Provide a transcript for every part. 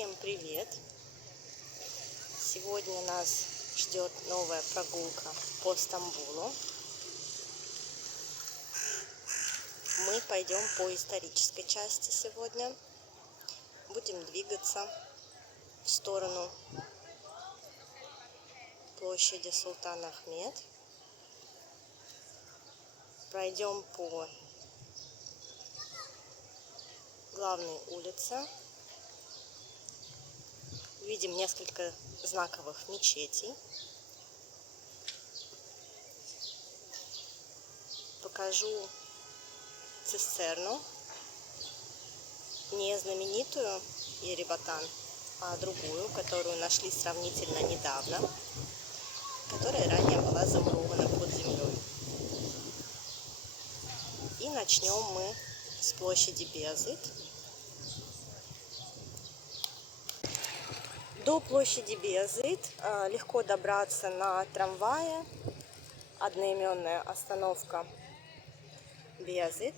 Всем привет! Сегодня нас ждет новая прогулка по Стамбулу. Мы пойдем по исторической части сегодня. Будем двигаться в сторону площади Султан Ахмед. Пройдем по главной улице. Видим несколько знаковых мечетей. Покажу цистерну, не знаменитую Еребатан, а другую, которую нашли сравнительно недавно, которая ранее была замурована под землей. И начнем мы с площади Бейазыт. До площади Бейазыт легко добраться на трамвае. Одноименная остановка Бейазыт.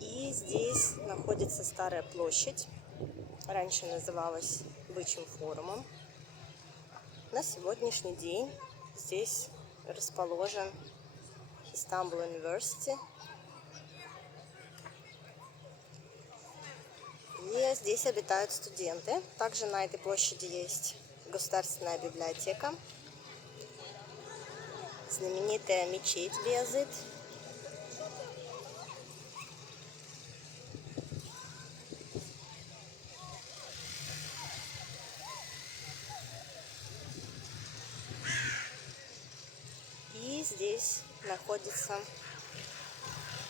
И здесь находится старая площадь. Раньше называлась Бычьим форумом. На сегодняшний день здесь расположен Istanbul University. И здесь обитают студенты. Также на этой площади есть государственная библиотека, знаменитая мечеть Бейазыт. И здесь находится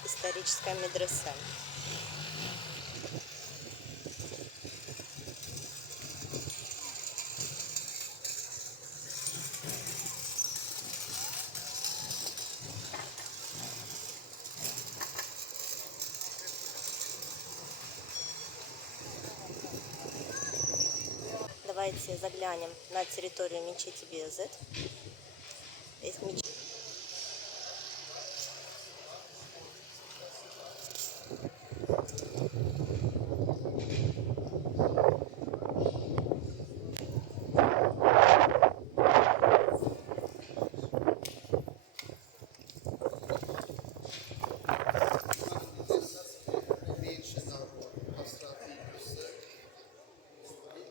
историческая медресе. Давайте заглянем на территорию мечети Бейазыт. Здесь мечеть.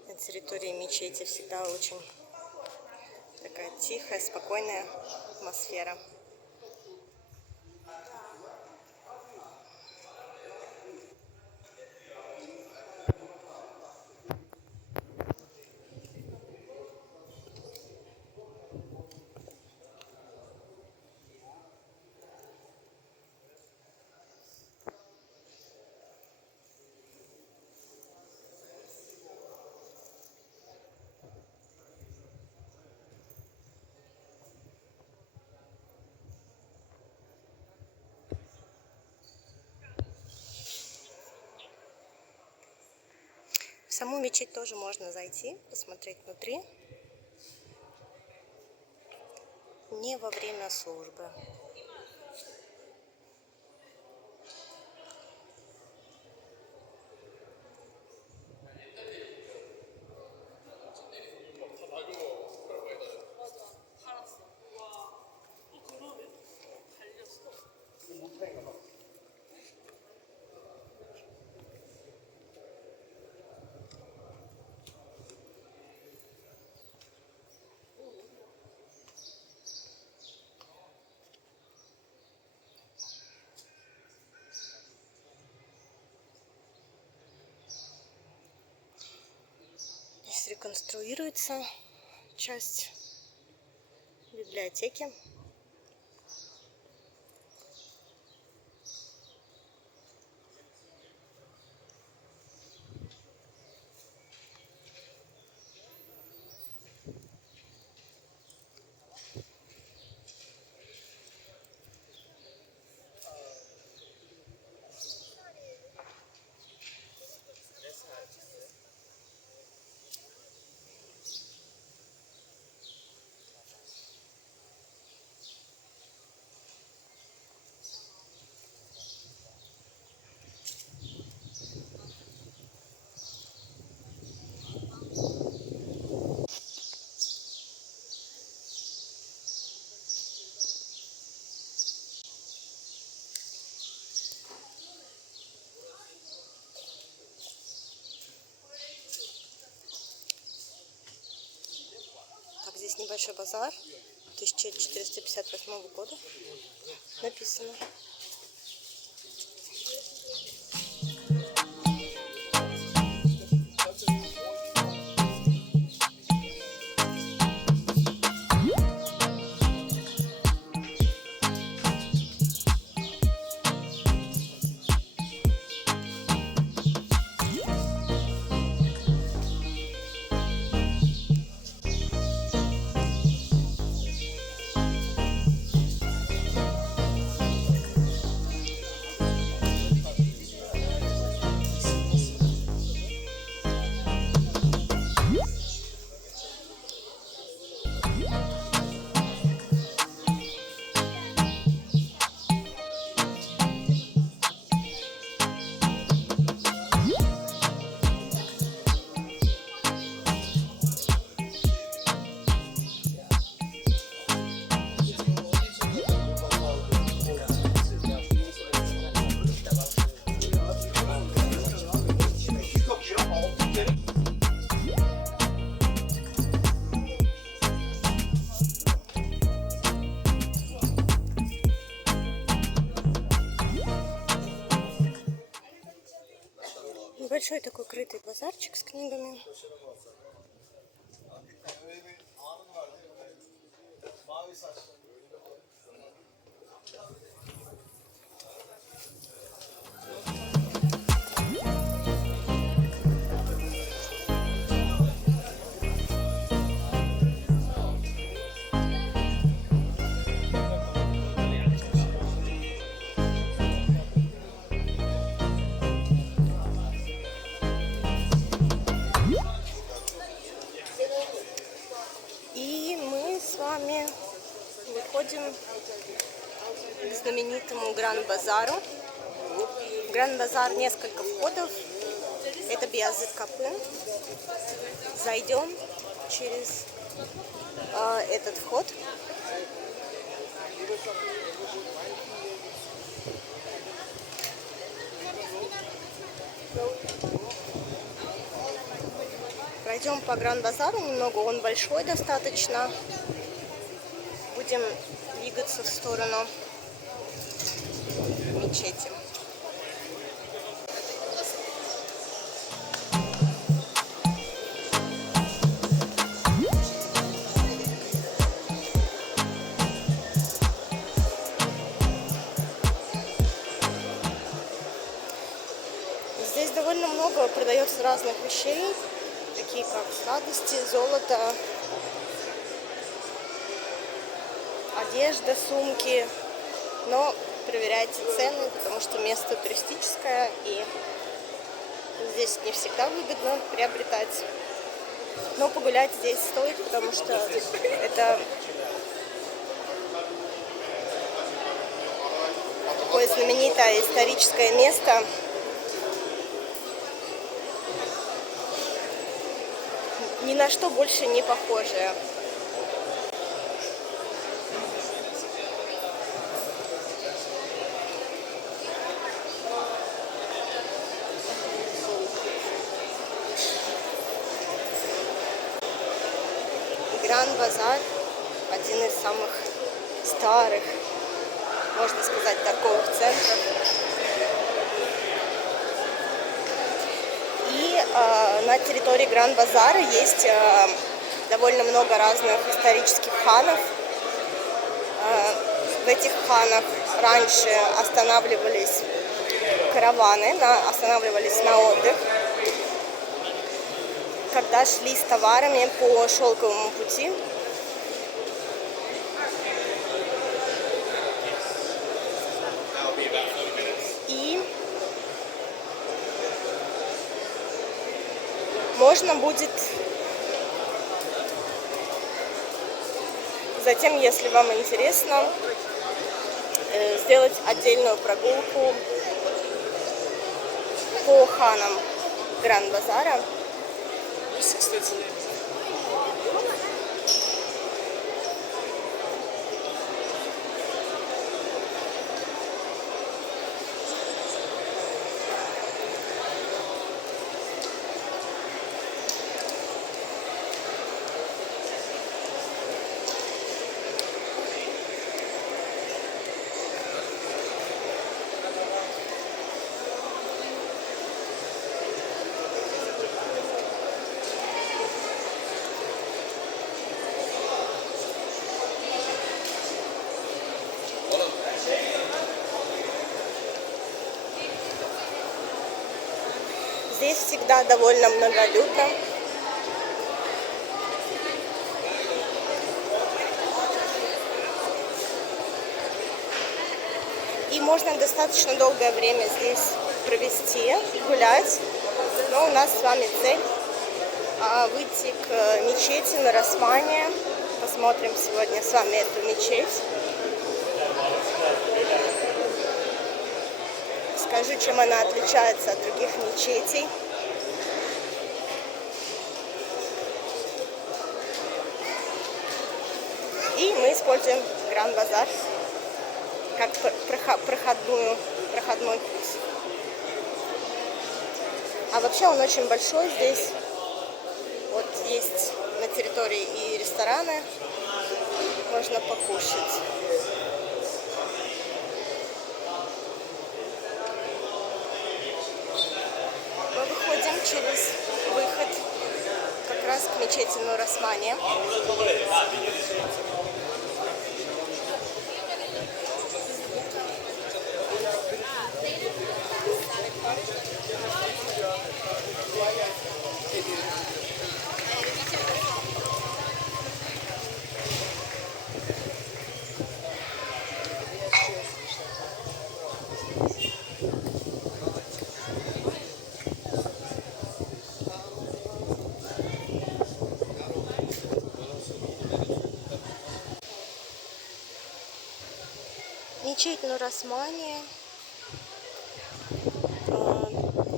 На территории мечети всегда очень такая тихая, спокойная атмосфера. В саму мечеть тоже можно зайти, посмотреть внутри. Не во время службы. Здесь реконструируется часть библиотеки. Большой базар 1458 года написано. Большой такой крытый базарчик с книгами. И мы с вами выходим к знаменитому Гранд-базару. В Гранд-базар несколько входов. Это Биязыт Капы. Зайдем через этот вход. Пройдем по Гранд-базару немного, он большой достаточно. Будем двигаться в сторону мечети. Здесь довольно много продается разных вещей, такие как сладости, золото, одежда, сумки. Но проверяйте цены, потому что место туристическое, и здесь не всегда выгодно приобретать. Но погулять здесь стоит, потому что это такое знаменитое историческое место. Ни на что больше не похожее. Гранд-базар – один из самых старых, можно сказать, торговых центров. И на территории Гранд-базара есть довольно много разных исторических ханов. В этих ханах раньше останавливались караваны, останавливались на отдых, когда шли с товарами по шелковому пути. И можно будет затем, если вам интересно, сделать отдельную прогулку по ханам Гранд-базара. Здесь всегда довольно многолюдно. И можно достаточно долгое время здесь провести, гулять. Но у нас с вами цель выйти к мечети на Расмане. Посмотрим сегодня с вами эту мечеть. Скажу, чем она отличается от других мечетей. И мы используем Гранд-базар как проходной путь. А вообще он очень большой здесь. Вот есть на территории и рестораны, можно покушать. Мы выходим через выход как раз к мечети Нур Османия. Мечеть Нур Османия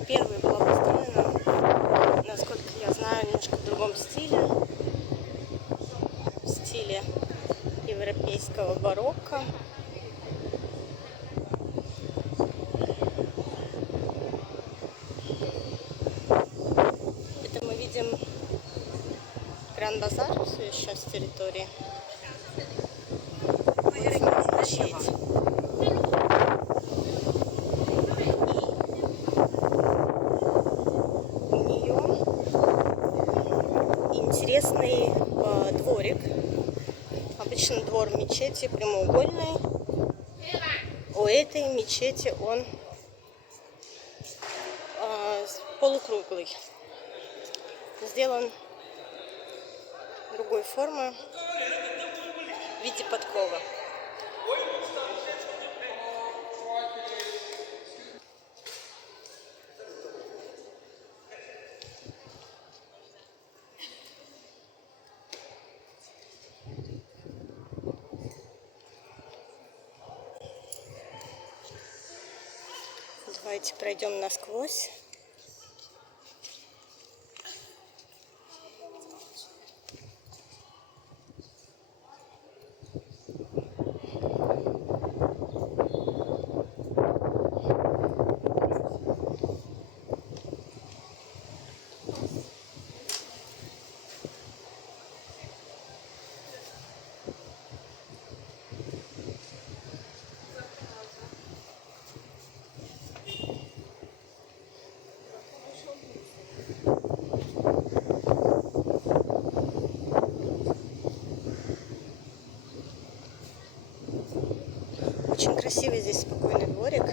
первой была построена, насколько я знаю, немножко в другом стиле. В стиле европейского барокко. Это мы видим Гранд-базар все еще с территории. Мечеть. Интересный дворик. Обычно двор мечети прямоугольный. У этой мечети он полукруглый. Сделан другой формы в виде подковы. Давайте пройдем насквозь. Очень красивый здесь спокойный дворик.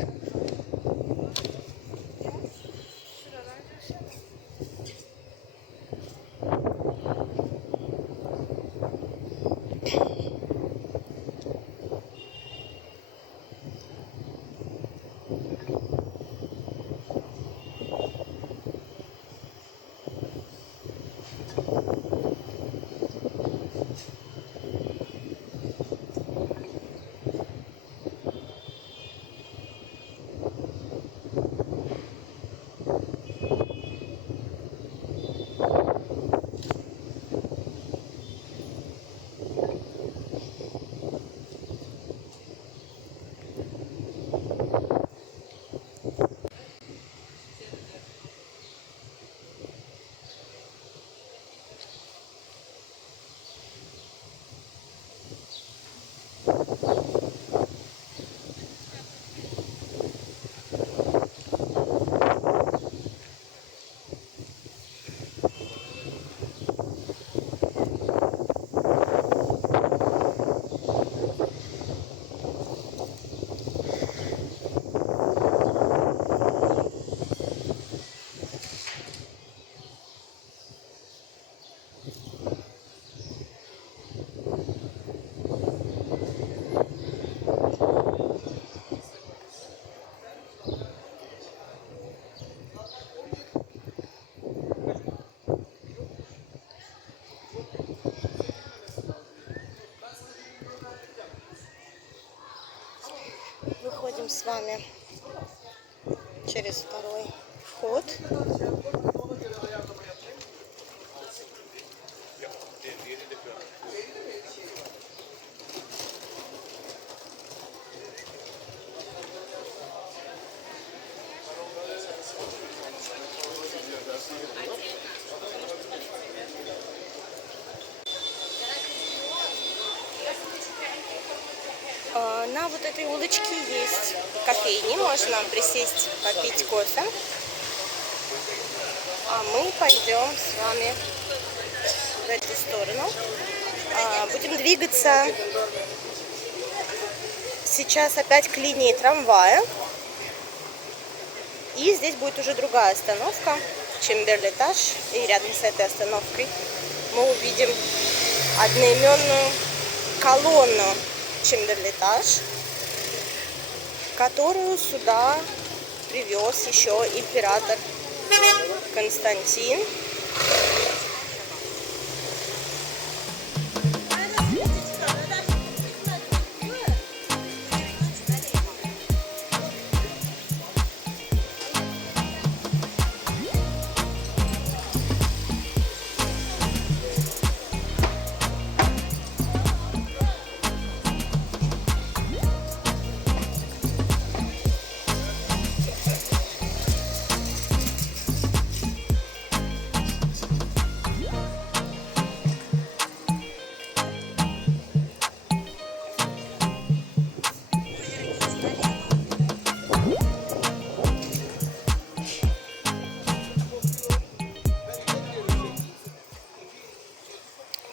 с вами через второй вход. На вот этой улочке есть кофейни, можно присесть, попить кофе. А мы пойдем с вами в эту сторону. Будем двигаться сейчас опять к линии трамвая. И здесь будет уже другая остановка, Чемберлетаж. И рядом с этой остановкой мы увидим одноименную колонну Чемберлетаж, которую сюда привез еще император Константин.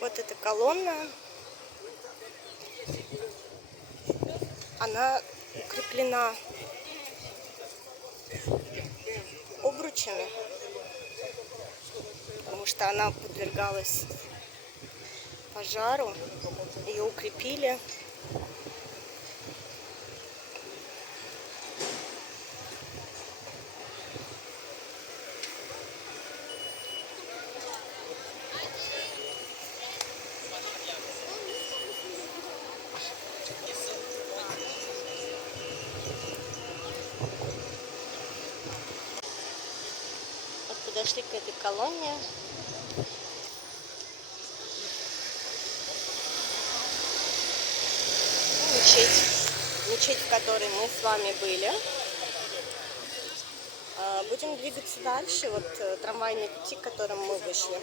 Вот эта колонна, она укреплена обручами, потому что она подвергалась пожару, ее укрепили. Подошли к этой колонне. Мечеть, в которой мы с вами были. Будем двигаться дальше. Вот трамвайный пути, к которому мы вышли.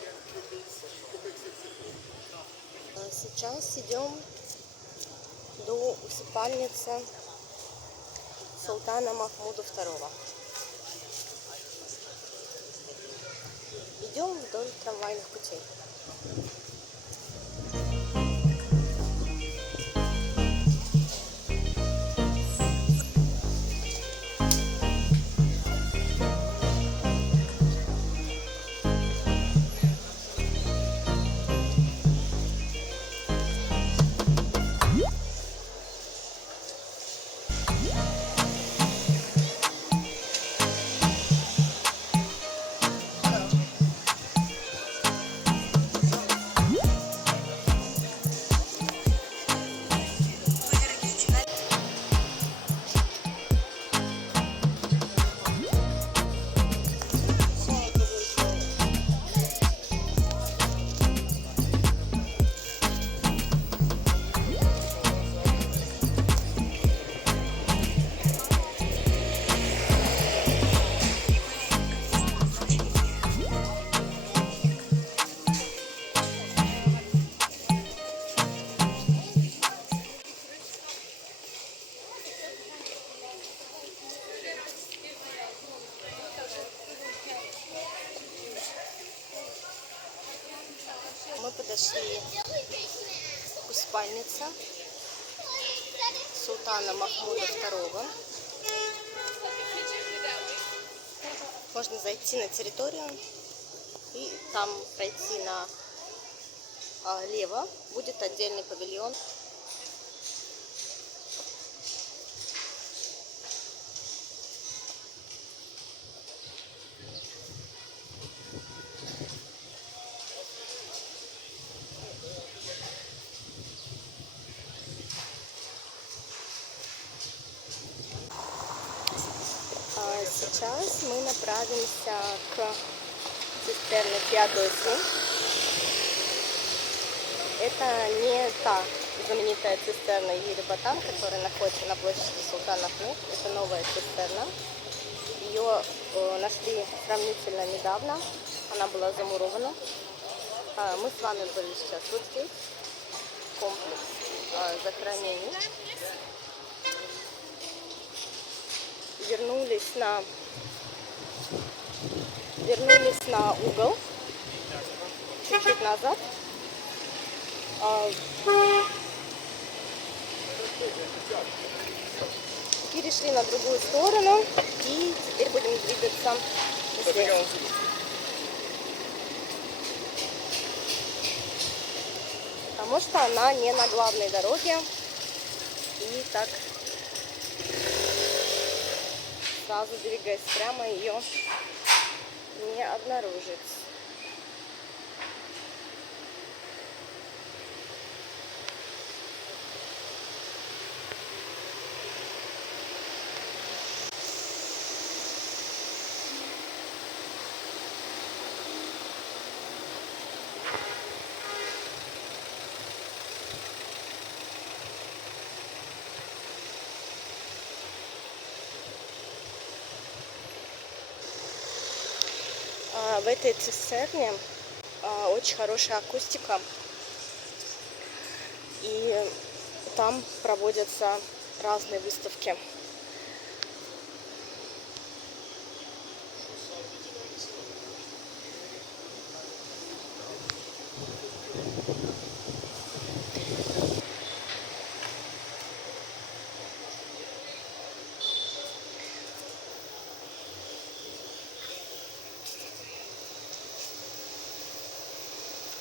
Сейчас идем до усыпальницы султана Махмуда II. Идем вдоль трамвайных путей. Мы подошли к усыпальнице султана Махмуда II. Можно зайти на территорию и там пройти налево. Будет отдельный павильон. направимся к цистерне Феодосии. Это не та знаменитая цистерна Еребатан, которая находится на площади Султан Ахмед. Это новая цистерна. Ее нашли сравнительно недавно. Она была замурована. Мы с вами были сейчас вот здесь. Комплекс захоронений. Вернулись на угол чуть-чуть назад. Перешли на другую сторону и теперь будем двигаться здесь. Потому что она не на главной дороге, и так сразу двигаясь прямо ее не обнаружить. В этой цистерне очень хорошая акустика, и там проводятся разные выставки.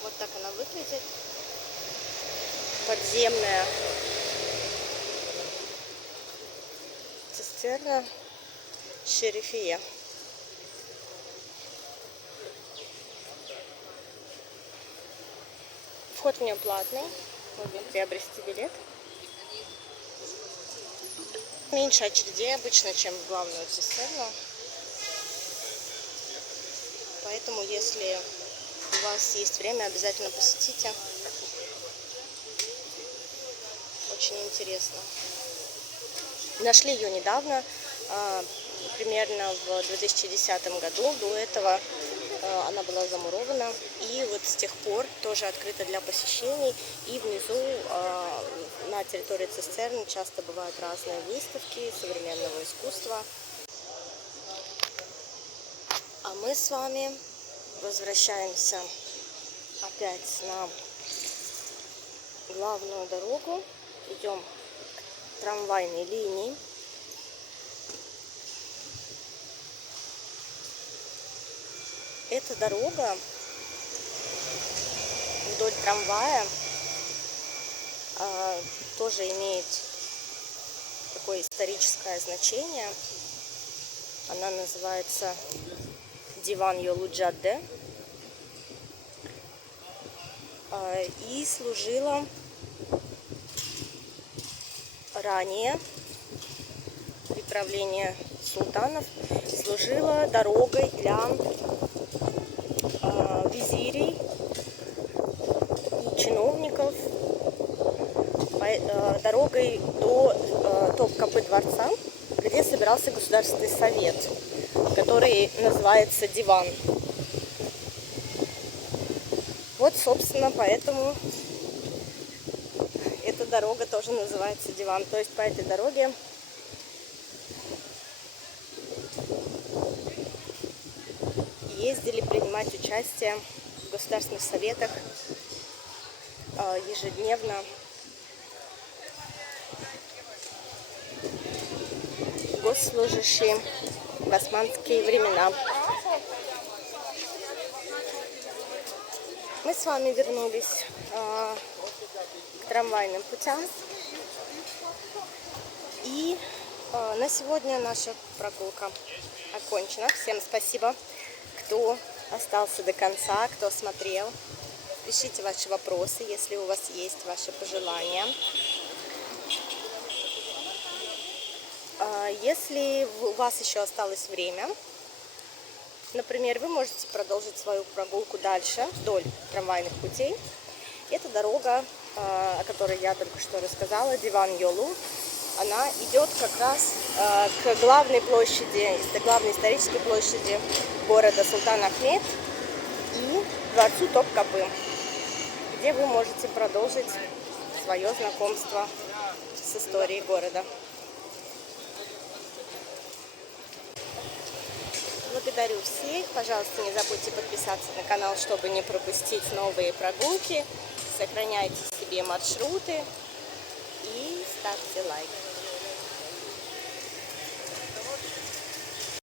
Вот так она выглядит. Подземная цистерна Шерифия. Вход в нее платный. Можно приобрести билет. Меньше очередей обычно, чем в главную цистерну. Поэтому, если у вас есть время, обязательно посетите. Очень интересно. Нашли ее недавно, примерно в 2010 году. До этого она была замурована. И вот с тех пор тоже открыта для посещений. И внизу на территории цистерны часто бывают разные выставки современного искусства. А мы с вами возвращаемся опять на главную дорогу. Идем к трамвайной линии. Эта дорога вдоль трамвая тоже имеет такое историческое значение. Она называется Диван Йолу Джадде и служила ранее при правлении султанов, служила дорогой для визирей и чиновников, дорогой до Топкапы дворца, где собирался Государственный совет, который называется Диван. Вот, собственно, поэтому эта дорога тоже называется Диван. То есть по этой дороге ездили принимать участие в государственных советах ежедневно госслужащие в османские времена. Мы с вами вернулись к трамвайным путям. И на сегодня наша прогулка окончена. Всем спасибо, кто остался до конца, кто смотрел. Пишите ваши вопросы, если у вас есть ваши пожелания. Если у вас еще осталось время, Например, вы можете продолжить свою прогулку дальше, вдоль трамвайных путей. Это дорога, о которой я только что рассказала, Диван-Йолу. Она идет как раз к главной площади, главной исторической площади города Султан-Ахмед и дворцу Топкапы, где вы можете продолжить свое знакомство с историей города. Благодарю всех. Пожалуйста, не забудьте подписаться на канал, чтобы не пропустить новые прогулки. Сохраняйте себе маршруты и ставьте лайк.